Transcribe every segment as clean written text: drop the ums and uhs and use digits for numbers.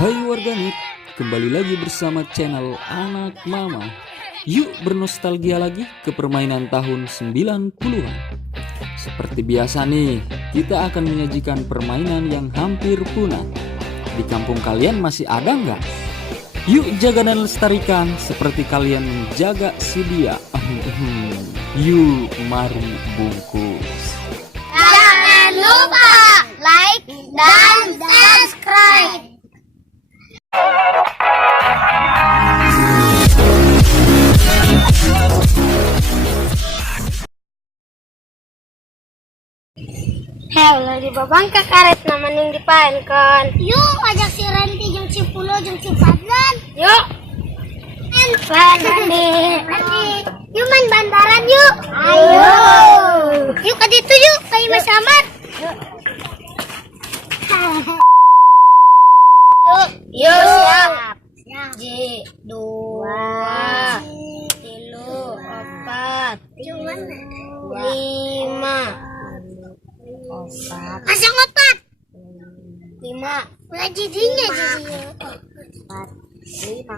Hai warganet, kembali lagi bersama channel Anak Mama. Yuk bernostalgia lagi ke permainan tahun 90-an. Seperti biasa nih, kita akan menyajikan permainan yang hampir punah. Di kampung kalian masih ada nggak? Yuk jaga dan lestarikan seperti kalian menjaga si dia. Yuk mari bungkus. Jangan lupa like dan subscribe. Halo di babangka karet namaning dipaenkan. Yuk ajak si Renti jeung si Pulo jeung si Fadlan. Yuk. Renti. Yuk main bandaran yuk. Ayo. Yuk ke ditu yuk ke Imah Samad. Yuk siap. Ji, 2 3 4 cuman 5 asal ngopat. 5 Ulah jidinya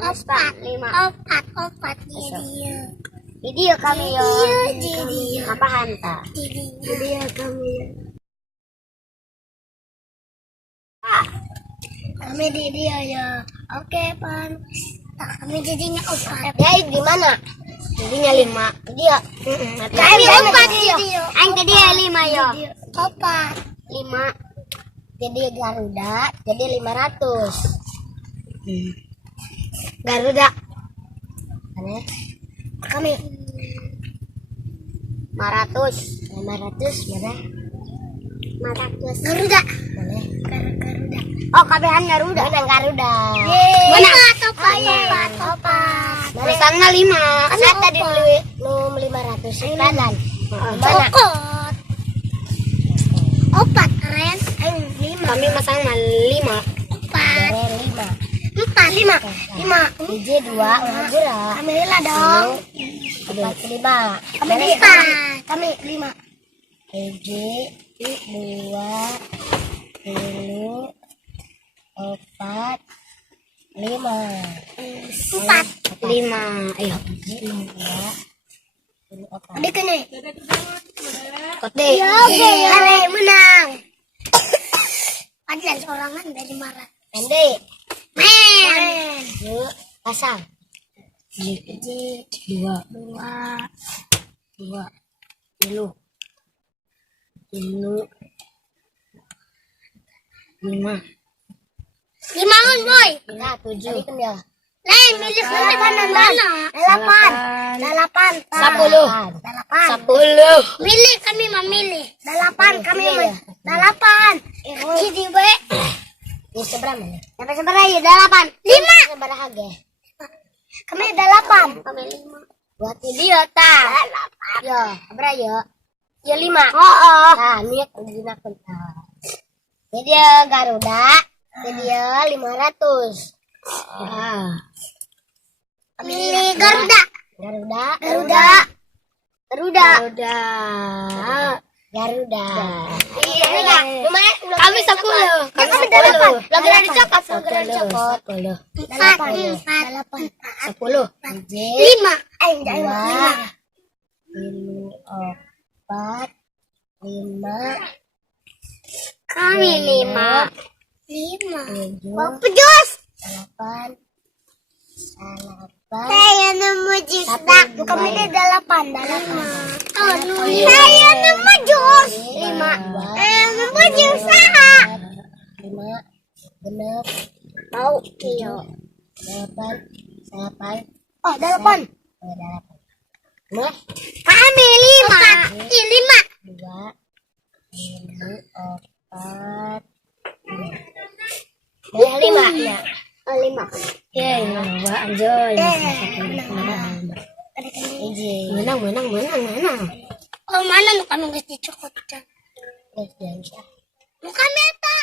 opat 5 opat dia. Video kami yo. Dia. Apa hanta? Dia kami. Kami di dia ya. Oke, Pan. Kami jadinya opat. Ya di mana? Jadinya 5. Dia. Kami opat dia. Aing tadi 5 yo. Opat. 5 jadi Garuda jadi 500. Garuda mana Kami 500 mana 400. Garuda. mana Garuda. oh kabehan Garuda mana Garuda Mana opat. dari sana 5 saya tadi beli 500 sekalian mana Cokot. Opat keren. Ayo 5. kami masang 5 Opat. dari 4 5. 5. hiji 2 Garuda Kami lila dong. 5 Kami 5. Kami 5. hiji 2 3 4 5 4. 5 ayo hiji 2 Adik kene. kote Ya oke. Ale menang. Padahal sorangan dari marah. Ende Men. yuk pasang Hiji 2 2 tilu 5 5 boy. kita 7 tadi kan ya Lain milik mana mana. 8. 8. 10 10. Milih kami memilih. 8 kami Iya, ya. 8. Jadi be. ini seberapa ya Sampai seberapa ya? 8. 5. seberapa harga Kami 8. kami 5 buat video ta yo berapa yo Ya 5. nah ini gunakan jadi Garuda jadi 500 Milih Garuda. Garuda Lumayan. kami 10 Kami 8. lagi ada coklat 4. 10 5. Ayo jangan 4 5 Kami 5. 7 Pejus. 8 Saya nemu jus dak. Kami ada 8. Iya. Saya nemu jus. 5. Nemu jus saha. 5 genep Mau iyo. 8 Oh 8. nah Kami 5. 5. 2 4 5 ya 5. ya anjoy menang Oh mana nu kami geus dicokot. jangan Bukan meta.